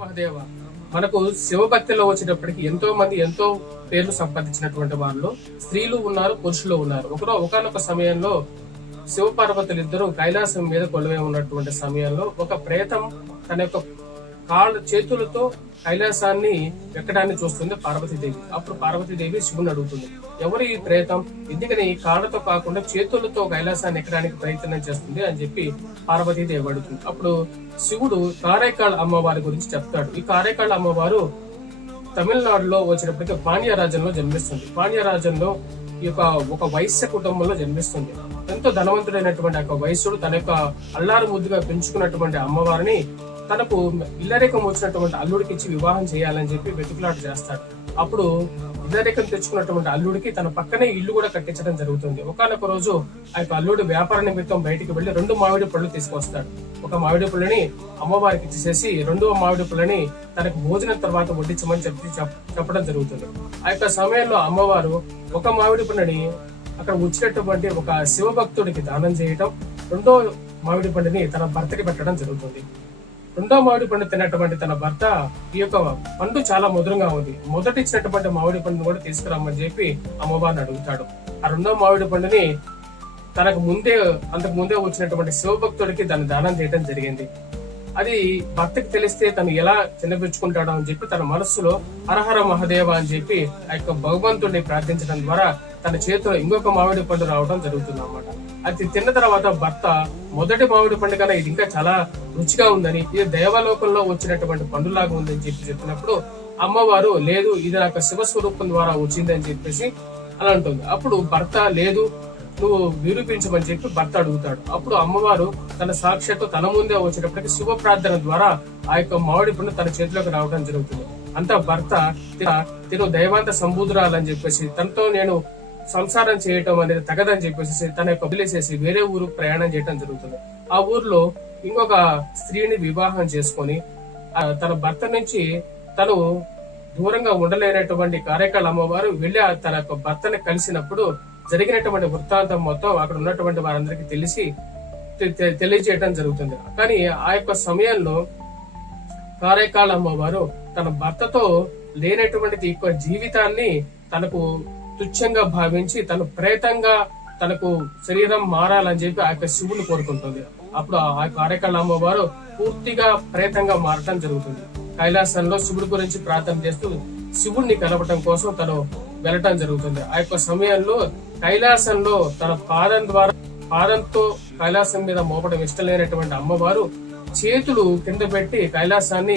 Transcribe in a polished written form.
మహాదేవ మనకు శివభక్తిలో వచ్చేటప్పటికి ఎంతో మంది ఎంతో పేర్లు సంపాదించినటువంటి వాళ్ళు స్త్రీలు ఉన్నారు, పురుషులు ఉన్నారు. ఒకనొక సమయంలో శివపార్వతులు ఇద్దరు కైలాసం మీద కొలువై ఉన్నటువంటి సమయంలో ఒక ప్రేతం తన యొక్క చేతులతో కైలాసాన్ని ఎక్కడాన్ని చూస్తుంది పార్వతీదేవి. అప్పుడు పార్వతీదేవి శివుని అడుగుతుంది, ఎవరు ఈ ప్రేతం, ఎందుకని ఈ కాళ్ళతో కాకుండా చేతులతో కైలాసాన్ని ఎక్కడానికి ప్రయత్నం చేస్తుంది అని చెప్పి పార్వతీదేవి అడుగుతుంది. అప్పుడు శివుడు కారైకాల్ అమ్మవారి గురించి చెప్తాడు. ఈ కారైకాల్ అమ్మవారు తమిళనాడులో వచ్చినప్పటికీ పాండ్య రాజ్యంలో జన్మిస్తుంది. పాండ్య రాజ్యంలో ఈ యొక్క ఒక వైశ్య కుటుంబంలో జన్మిస్తుంది. ఎంతో ధనవంతుడైనటువంటి ఒక వైశ్యుడు తన యొక్క అల్లారు ముద్దుగా పెంచుకున్నటువంటి అమ్మవారిని తనకు ఇల్లరేఖం వచ్చినటువంటి అల్లుడికి ఇచ్చి వివాహం చేయాలని చెప్పి వెతుకులాట చేస్తాడు. అప్పుడు ఇల్లరేఖం తెచ్చుకున్నటువంటి అల్లుడికి తన పక్కనే ఇల్లు కూడా కట్టించడం జరుగుతుంది. ఒకనొక రోజు ఆ యొక్క అల్లుడు వ్యాపార నిమిత్తం బయటికి వెళ్లి 2 మామిడి పళ్ళు తీసుకొస్తాడు. ఒక మామిడి పళ్ళని అమ్మవారికి ఇచ్చేసేసి 2వ మామిడి పళ్ళని తనకు భోజనం తర్వాత వడ్డించమని చెప్పడం జరుగుతుంది. ఆ యొక్క సమయంలో అమ్మవారు ఒక మామిడి పళ్ళని అక్కడ వచ్చినటువంటి ఒక శివభక్తుడికి దానం చేయటం, 2వ మామిడి పండుని తన భర్తకి పెట్టడం జరుగుతుంది. 2వ మామిడి పండు తిన్నటువంటి తన భర్త ఈ యొక్క పండు చాలా మధురంగా ఉంది, మొదటి ఇచ్చినటువంటి మామిడి పండును కూడా తీసుకురామని చెప్పి అమ్మవారిని అడుగుతాడు. ఆ 2వ మామిడి పండుని అంతకు ముందే వచ్చినటువంటి శివభక్తుడికి దాన్ని దానం చేయడం జరిగింది. అది భర్తకి తెలిస్తే తను ఎలా చిన్నపించుకుంటాడో అని చెప్పి తన మనస్సులో హరహర మహాదేవ అని చెప్పి ఆ యొక్క భగవంతుడిని ప్రార్థించడం ద్వారా తన చేతిలో ఇంకొక మామిడి పండు రావడం జరుగుతుంది అన్నమాట. అది తిన్న తర్వాత భర్త మొదటి మామిడి పండు కన్నా ఇది ఇంకా చాలా రుచిగా ఉందని, ఇది దేవలోకంలో వచ్చినటువంటి పండులాగా ఉందని చెప్పినప్పుడు అమ్మవారు లేదు, ఇది నాకు శివస్వరూపం ద్వారా వచ్చిందని చెప్పేసి అలా అంటుంది. అప్పుడు భర్త లేదు, నువ్వు నిరూపించమని చెప్పి భర్త అడుగుతాడు. అప్పుడు అమ్మవారు తన సాక్షాత్తు తన ముందే వచ్చేటప్పటికి శివ ప్రార్థన ద్వారా ఆ యొక్క మామిడి పండు తన చేతిలోకి రావడం జరుగుతుంది. అంతా భర్త తిను దైవాంత సంబుధురాలని చెప్పేసి తనతో నేను సంసారం చేయటం అనేది తగదని చెప్పేసి తన యొక్క వదిలేసేసి వేరే ఊరు ప్రయాణం చేయడం జరుగుతుంది. ఆ ఊర్లో ఇంకొక స్త్రీని వివాహం చేసుకొని తన భర్త నుంచి తను దూరంగా ఉండలేనటువంటి కారైకాల్ అమ్మవారు వెళ్లి తన యొక్క భర్తని కలిసినప్పుడు జరిగినటువంటి వృత్తాంతం మొత్తం అక్కడ ఉన్నటువంటి వారందరికీ తెలియజేయడం జరుగుతుంది. కానీ ఆ యొక్క సమయంలో కారైకాల్ అమ్మవారు తన భర్తతో లేనటువంటి జీవితాన్ని తనకు తుచ్చంగా భావించి తను ప్రేతంగా తనకు శరీరం మారాలని చెప్పి ఆ యొక్క శివుని కోరుకుంటుంది. అప్పుడు ఆ కారైకాల్ అమ్మవారు పూర్తిగా ప్రేతంగా మారటం జరుగుతుంది. కైలాసంలో శివుడి గురించి ప్రార్థన చేస్తూ శివుడిని కలపటం కోసం తను వెళ్ళటం జరుగుతుంది. ఆ యొక్క సమయంలో కైలాసంలో తన పాదంతో కైలాసం మీద మోపడం ఇష్టం లేనటువంటి అమ్మవారు చేతులు కింద పెట్టి కైలాసాన్ని